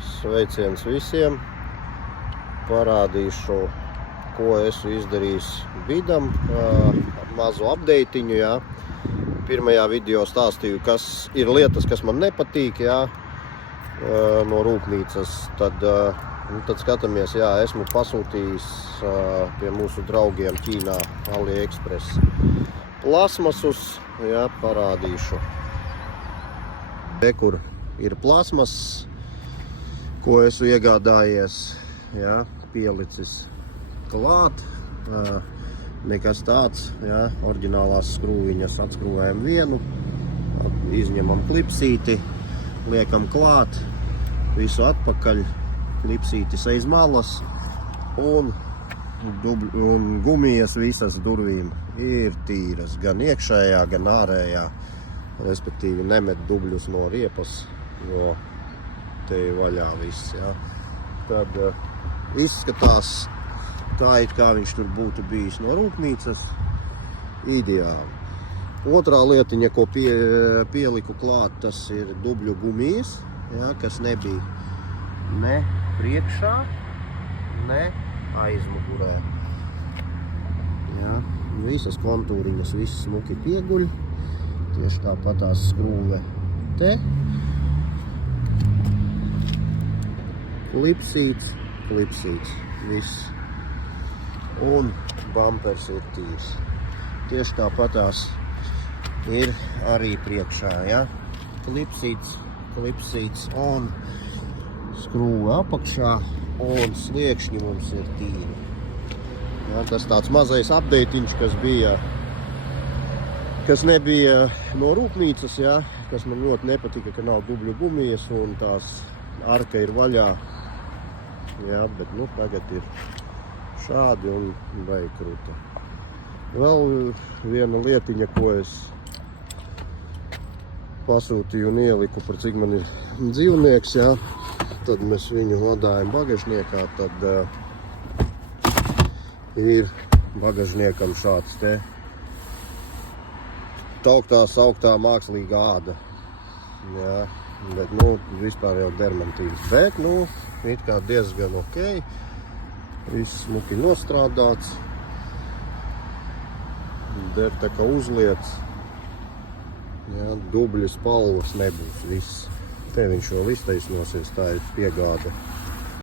Sveiciens visiem! Parādīšu, ko esmu izdarījis vidam, mazu update'iņu, jā. Pirmajā video stāstīju, kas ir lietas, kas man nepatīk, jā, no rūpnīcas. Tad skatāmies, jā, esmu pasūtījis pie mūsu draugiem Ķīnā AliExpress plasmasus, jā, parādīšu. Te, kur ir plasmas, ko esmu iegādājies, jā, pielicis klāt, nekas tāds, jā, oriģinālās skrūviņas atskrūvējam vienu, izņemam klipsīti, liekam klāt, visu atpakaļ, klipsītis aiz malas un gumijas visas durvīm ir tīras, gan iekšējā, gan ārējā, respektīvi nemet dubļus no riepas, jo te ir vaļā viss, jā. Tad izskatās tā, it kā viņš tur būtu bijis no rūpnīcas, ideāli. Otrā lietiņa, ko pieliku klāt, tas ir dubļu gumijas, jā, kas nebija ne priekšā, ne aizmugurē. Jā, visas kontūriņas, visas smuki pieguļ, tieši tāpat tās skrūve te. Klipsīts, viss. Un bumpers ir tīrs. Tieši tāpatās ir arī priekšā, ja? Klipsīts un skrūve apakšā un sliekšņi mums ir tīri. Ja, tas tāds mazais update'iņš, kas nebija no rūpnīcas, ja? Kas man ļoti nepatika, ka nav dubļu gumijas un tās arka ir vaļā. Jā, bet tagad ir šādi un baigi kruta. Vēl viena lietiņa, ko es pasūtīju un ieliku, par cik man ir dzīvnieks, jā. Tad mēs viņu vadājam bagažniekā, tad ir bagažniekam šāds te sauktā mākslīgā āda. Jā, bet, vispār jau dermantīns, bet, it kā diezgan ok, viss smuki nostrādāts, der tā kā uzliets, jā, dubļu spalvas nebūs, viss. Te viņš vēl iztaisnosies, tā ir piegāde.